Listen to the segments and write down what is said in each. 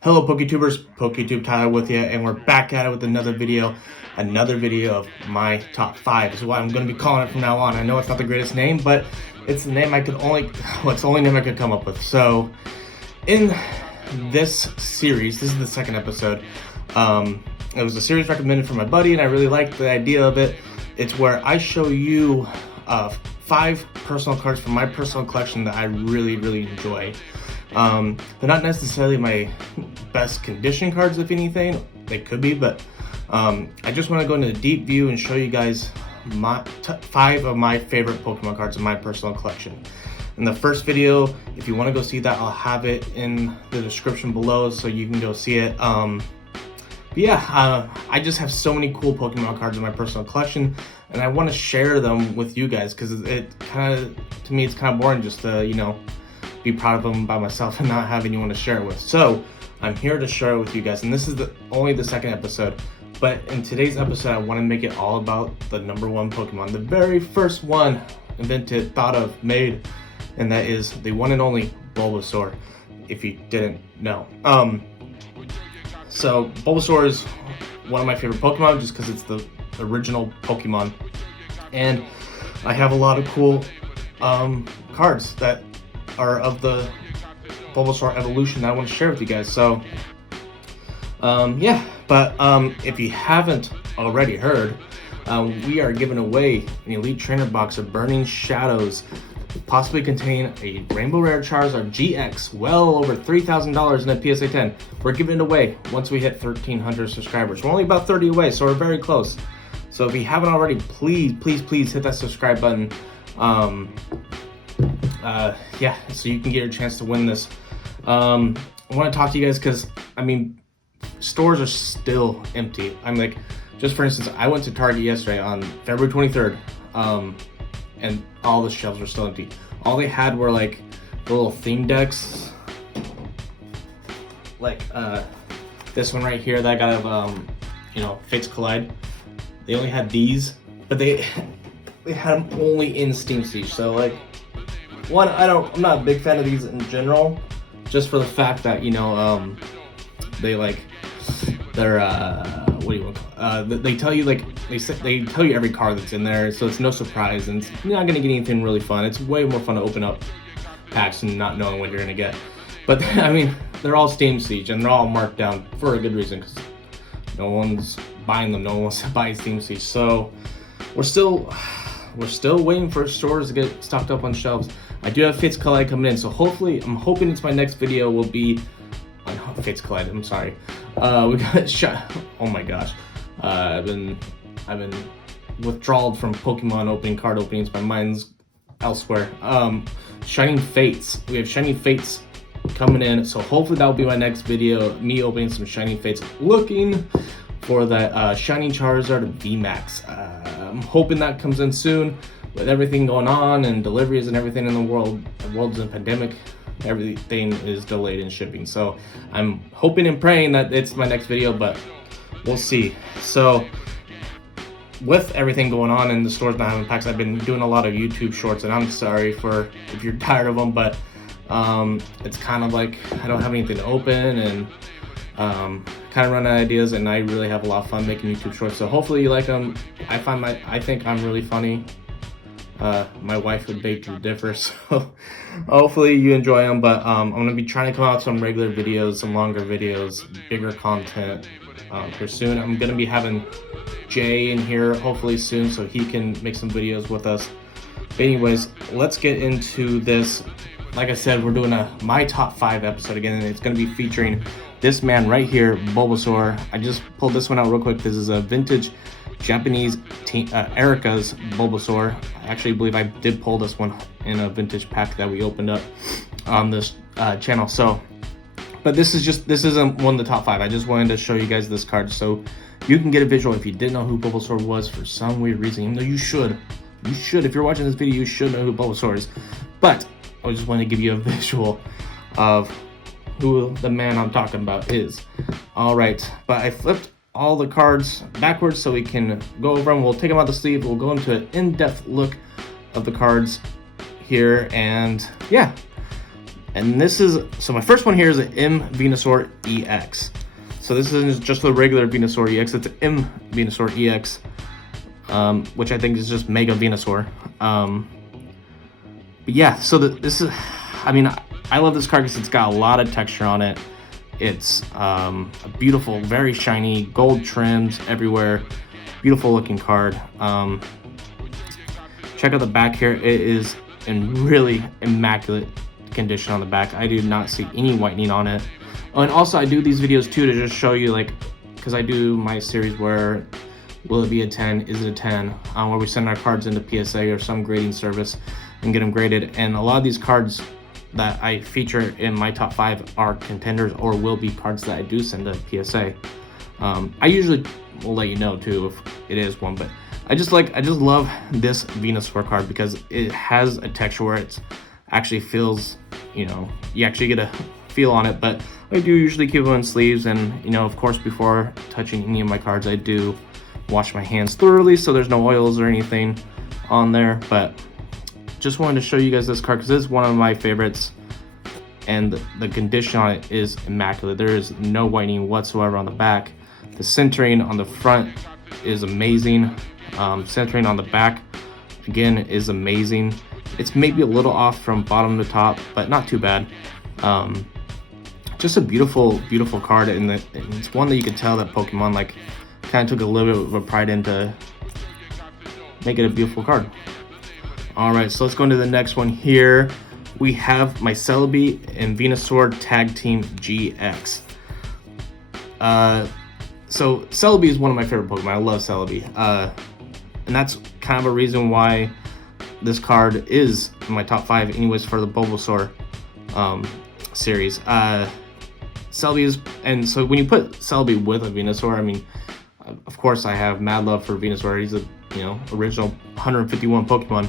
Hello PokeTubers, PokeTube Tyler with you, and we're back at it with another video of my top 5 is what I'm going to be calling it from now on. I know it's not the greatest name, but it's the name it's the only name I could come up with. So in this series, this is the second episode. It was a series recommended from my buddy, and I really liked the idea of it. It's where I show you 5 personal cards from my personal collection that I really enjoy. They're not necessarily my best condition cards, if anything. They could be, but I just want to go into a deep view and show you guys my 5 of my favorite Pokemon cards in my personal collection. In the first video, if you want to go see that, I'll have it in the description below so you can go see it. But yeah, I just have so many cool Pokemon cards in my personal collection, and I want to share them with you guys because it kind of, to me, it's kind of boring just to, be proud of them by myself and not have anyone to share it with. So I'm here to share it with you guys, and this is only the second episode. But in today's episode, I want to make it all about the #1 Pokemon, the very first one invented, thought of, made, and that is the one and only Bulbasaur, if you didn't know. So Bulbasaur is one of my favorite Pokemon just because it's the original Pokemon, and I have a lot of cool cards that are of the Bulbasaur evolution that I want to share with you guys. So yeah, but if you haven't already heard, we are giving away an Elite Trainer box of Burning Shadows, possibly contain a Rainbow Rare Charizard GX, well over $3,000 in a PSA 10. We're giving it away once we hit 1,300 subscribers. We're only about 30 away, so we're very close. So if you haven't already, please hit that subscribe button. Yeah, so you can get your chance to win this. I want to talk to you guys because, stores are still empty. Just for instance, I went to Target yesterday on February 23rd, and all the shelves were still empty. All they had were like the little theme decks, like this one right here that I got of, Fates Collide. They only had these, but they had them only in Steam Siege. So one, I'm not a big fan of these in general, just for the fact that they're what do you want to call it? They tell you they tell you every card that's in there, so it's no surprise, and you're not gonna get anything really fun. It's way more fun to open up packs and not knowing what you're gonna get. But they're all Steam Siege, and they're all marked down for a good reason because no one's buying them. No one wants to buy Steam Siege, so we're still waiting for stores to get stocked up on shelves. I do have Fates Collide coming in, so hopefully, I'm hoping it's my next video will be on Fates Collide. I'm sorry. We got shot. Oh my gosh. I've been withdrawed from Pokemon opening card openings. My mind's elsewhere. Shining Fates. We have Shining Fates coming in, so hopefully that will be my next video. Me opening some Shining Fates, looking for that Shining Charizard VMAX. I'm hoping that comes in soon. With everything going on and deliveries and everything in the world's in a pandemic, everything is delayed in shipping. So I'm hoping and praying that it's my next video, but we'll see. So with everything going on in the stores not having packs, I've been doing a lot of YouTube shorts, and I'm sorry if you're tired of them, but it's kind of like I don't have anything to open, and kind of run out of ideas, and I really have a lot of fun making YouTube shorts. So hopefully you like them. I think I'm really funny. My wife would beg to differ, so hopefully you enjoy them. But I'm gonna be trying to come out with some regular videos, some longer videos, bigger content here soon. I'm gonna be having Jay in here hopefully soon, so he can make some videos with us. But anyways, let's get into this. Like I said, we're doing my top 5 episode again, and it's gonna be featuring this man right here, Bulbasaur. I just pulled this one out real quick. This is a vintage Japanese Erica's Bulbasaur. I actually believe I did pull this one in a vintage pack that we opened up on this channel. So, but this isn't one of the top 5. I just wanted to show you guys this card so you can get a visual if you didn't know who Bulbasaur was for some weird reason. Even though you should, if you're watching this video, you should know who Bulbasaur is. But I just want to give you a visual of who the man I'm talking about is. All right, but I flipped all the cards backwards so we can go over them. We'll take them out the sleeve. We'll go into an in-depth look of the cards here, and yeah, And this is, so my first one here is an Venusaur Ex. So this isn't just the regular Venusaur EX, it's an Venusaur EX, which I think is just Mega Venusaur. But yeah, so this is, I mean, I love this card because it's got a lot of texture on it. It's a beautiful, very shiny, gold trims everywhere. Beautiful looking card. Check out the back here. It is in really immaculate condition on the back. I do not see any whitening on it. Oh, and also I do these videos too to just show you, like, because I do my series where will it be a 10, is it a 10, where we send our cards into PSA or some grading service and get them graded. And a lot of these cards that I feature in my top 5 are contenders or will be cards that I do send to PSA. I usually will let you know too if it is one, but I just love this Venusaur card because it has a texture where it actually feels, you know, you actually get a feel on it. But I do usually keep them in sleeves, and you know, of course, before touching any of my cards, I do wash my hands thoroughly so there's no oils or anything on there. But just wanted to show you guys this card because this is one of my favorites, and the condition on it is immaculate. There is no whitening whatsoever on the back. The centering on the front is amazing. Centering on the back again is amazing. It's maybe a little off from bottom to top, but not too bad. Just a beautiful card, and it's one that you could tell that Pokemon like kind of took a little bit of a pride into make it a beautiful card. All right, so let's go into the next one here. We have my Celebi and Venusaur Tag Team GX. So Celebi is one of my favorite Pokemon. I love Celebi. And that's kind of a reason why this card is in my top 5 anyways for the Bulbasaur series. Celebi is, and so when you put Celebi with a Venusaur, I mean, of course I have mad love for Venusaur. He's a, you know, original 151 Pokemon.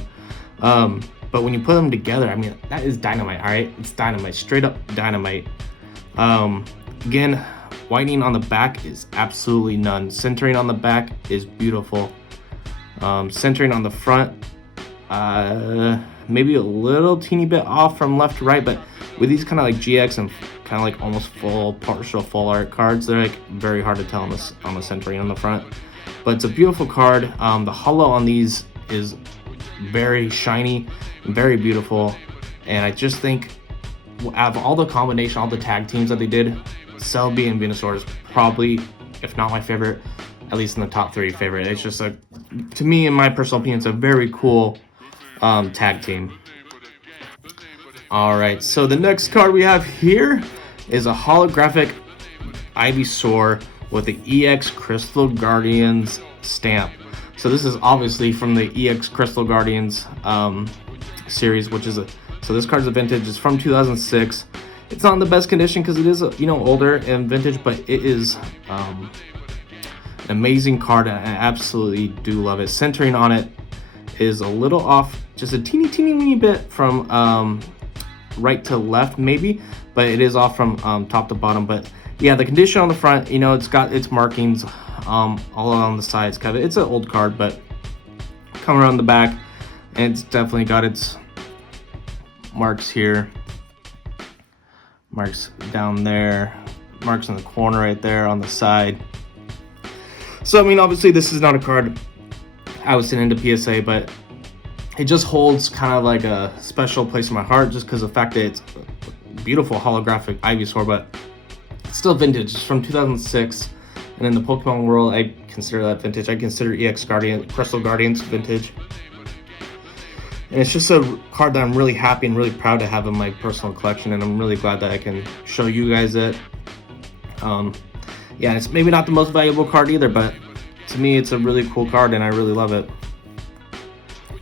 But when you put them together, I mean, that is dynamite, all right? It's dynamite, straight up dynamite. Again, whitening on the back is absolutely none. Centering on the back is beautiful. Centering on the front, maybe a little teeny bit off from left to right, but with these kind of like GX and kind of like almost partial full art cards, they're like very hard to tell on the centering on the front. But it's a beautiful card. The holo on these is very shiny, very beautiful, and I just think out of all the combination, all the tag teams that they did, Celebi and Venusaur is probably, if not my favorite, at least in the top 3 favorite. It's just a, to me, in my personal opinion, it's a very cool tag team. All right, so the next card we have here is a holographic Ivysaur with the EX Crystal Guardians stamp. So this is obviously from the EX Crystal Guardians series, which is so this card's a vintage. It's from 2006. It's not in the best condition because it is, you know, older and vintage, but it is an amazing card, and I absolutely do love it. Centering on it is a little off, just a teeny bit from right to left maybe, but it is off from top to bottom. But yeah, the condition on the front, you know, it's got its markings all along the sides. Kind of, it's an old card, but come around the back, and it's definitely got its marks here, marks down there, marks in the corner right there on the side. So I mean, obviously this is not a card I would send into PSA, but it just holds kind of like a special place in my heart just because of the fact that it's a beautiful holographic Ivysaur, but it's still vintage. It's from 2006, and in the Pokemon world, I consider that vintage. I consider EX Crystal Guardians vintage. And it's just a card that I'm really happy and really proud to have in my personal collection, and I'm really glad that I can show you guys it. Yeah, it's maybe not the most valuable card either, but to me it's a really cool card and I really love it.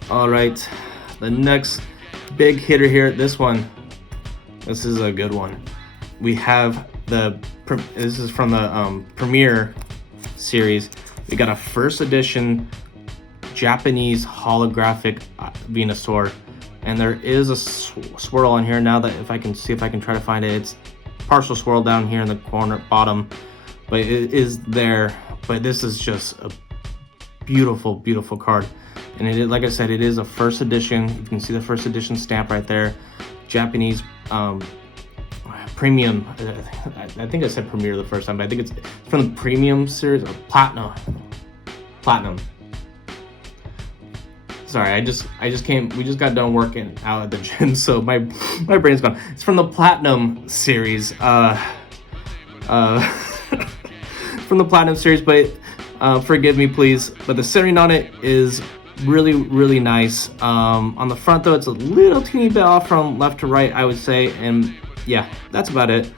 All right, the next big hitter here, this is a good one. We have this is from the Premier series. We got a first edition Japanese holographic Venusaur, and there is a swirl on here. Now that if I can try to find it, it's partial swirl down here in the corner bottom, but it is there. But this is just a beautiful card, and it is, like I said, it is a first edition. You can see the first edition stamp right there. Japanese premium. I think I said premiere the first time, but I think it's from the premium series or platinum. Sorry, I just came. We just got done working out at the gym, so my brain's gone. It's from the platinum series. From the platinum series, but forgive me, please. But the centering on it is really nice. On the front though, it's a little teeny bit off from left to right, I would say, and yeah, that's about it.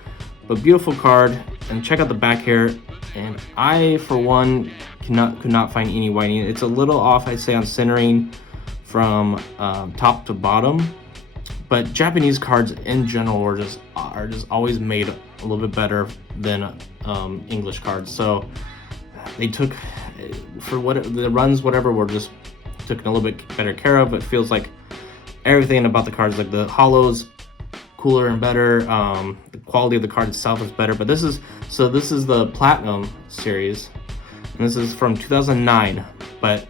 But beautiful card, and check out the back here. And I, for one, could not find any whitening. It's a little off, I'd say, on centering from top to bottom. But Japanese cards in general are just always made a little bit better than English cards. So they took, for what the runs, whatever, were just taken a little bit better care of. It feels like everything about the cards, like the holos, cooler and better. The quality of the card itself is better. But this is the Platinum series, and this is from 2009. But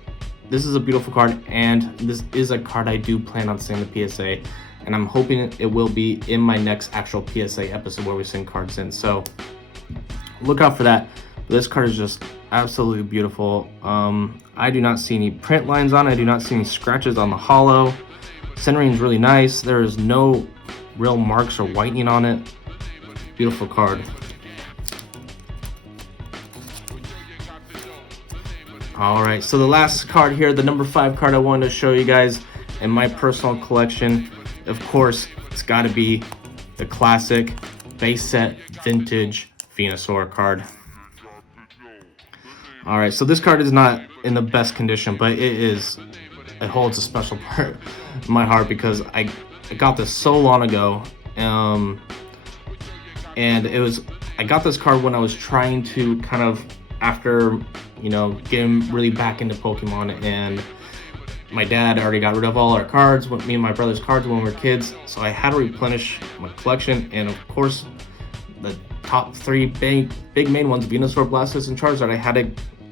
this is a beautiful card, and this is a card I do plan on sending the PSA, and I'm hoping it will be in my next actual PSA episode where we send cards in. So look out for that. This card is just absolutely beautiful. I do not see any print lines on it. I do not see any scratches on the holo. Centering is really nice. There is no real marks or whitening on it. Beautiful card. All right, so the last card here, the number 5 card I wanted to show you guys in my personal collection. Of course, it's got to be the classic base set vintage Venusaur card. All right, so this card is not in the best condition, but it holds a special part in my heart because I got this so long ago, and I got this card when I was trying to kind of, after, you know, getting really back into Pokemon, and my dad already got rid of all our cards, me and my brother's cards when we were kids, so I had to replenish my collection. And of course, the top 3 big main ones, Venusaur, Blastoise, and Charizard, I had to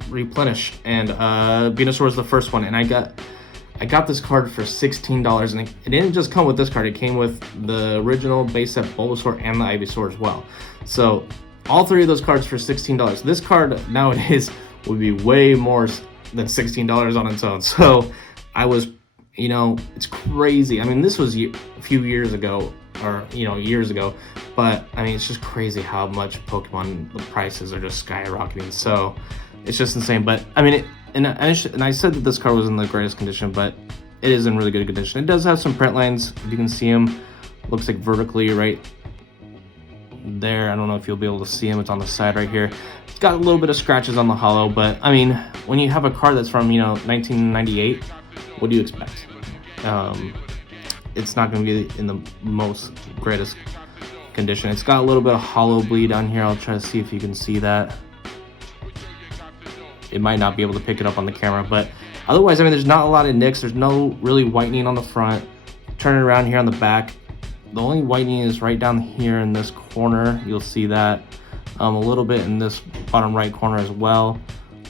replenish, and Venusaur was the first one, and I got this card for $16, and it didn't just come with this card, it came with the original base set Bulbasaur and the Ivysaur as well. So all 3 of those cards for $16. This card nowadays would be way more than $16 on its own. So I was, you know, it's crazy. I mean, this was a few years ago, or, you know, years ago, but I mean, it's just crazy how much Pokemon, the prices are just skyrocketing. So it's just insane. But I mean, and I said that this card was in the greatest condition, but it is in really good condition. It does have some print lines, if you can see them. Looks like vertically right there. I don't know if you'll be able to see them. It's on the side right here. It's got a little bit of scratches on the holo, but I mean, when you have a card that's from, you know, 1998, what do you expect? It's not going to be in the most greatest condition. It's got a little bit of holo bleed on here. I'll try to see if you can see that. It might not be able to pick it up on the camera, but otherwise, I mean, there's not a lot of nicks. There's no really whitening on the front. Turn it around here on the back. The only whitening is right down here in this corner. You'll see that. A little bit in this bottom right corner as well.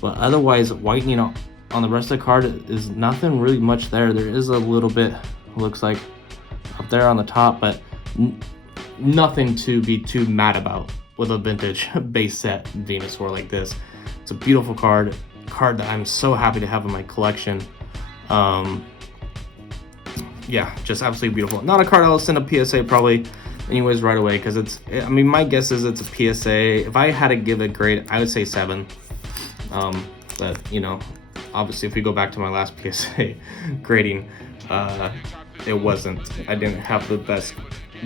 But otherwise, whitening on the rest of the card is nothing really much there. There is a little bit, looks like, up there on the top, but nothing to be too mad about with a vintage base set Venusaur like this. It's a beautiful card that I'm so happy to have in my collection. Yeah, just absolutely beautiful. Not a card I'll send a PSA probably anyways right away, because I mean, my guess is it's a PSA. If I had to give a grade, I would say 7. But you know, obviously if we go back to my last PSA grading, it wasn't. I didn't have the best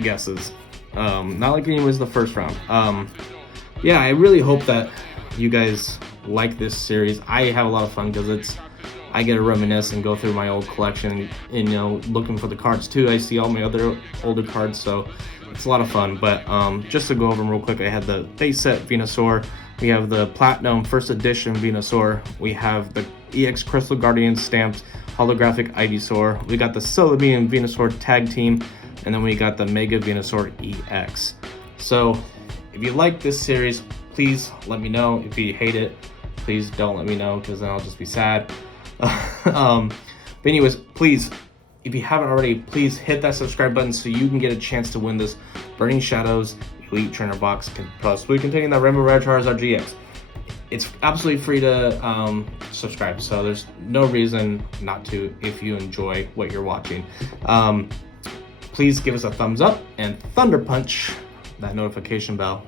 guesses. Not like it was the first round. Yeah, I really hope that you guys like this series. I have a lot of fun because I get to reminisce and go through my old collection, and you know, looking for the cards too. I see all my other older cards, so it's a lot of fun. But just to go over them real quick, I had the base set Venusaur, we have the Platinum First Edition Venusaur, we have the EX Crystal Guardian stamped holographic Ivysaur, we got the Celebi and Venusaur tag team, and then we got the Mega Venusaur EX. So if you like this series, please let me know. If you hate it, please don't let me know, because then I'll just be sad. But anyways, please If you haven't already, please hit that subscribe button so you can get a chance to win this Burning Shadows Elite Trainer Box, possibly containing that Rainbow Rare Charizard GX. It's absolutely free to subscribe, so there's no reason not to if you enjoy what you're watching. Please give us a thumbs up and thunder punch that notification bell.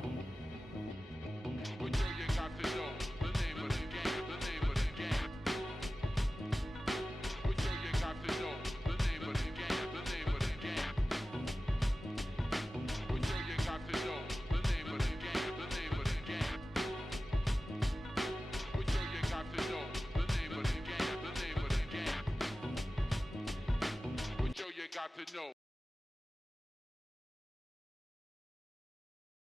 Got to know.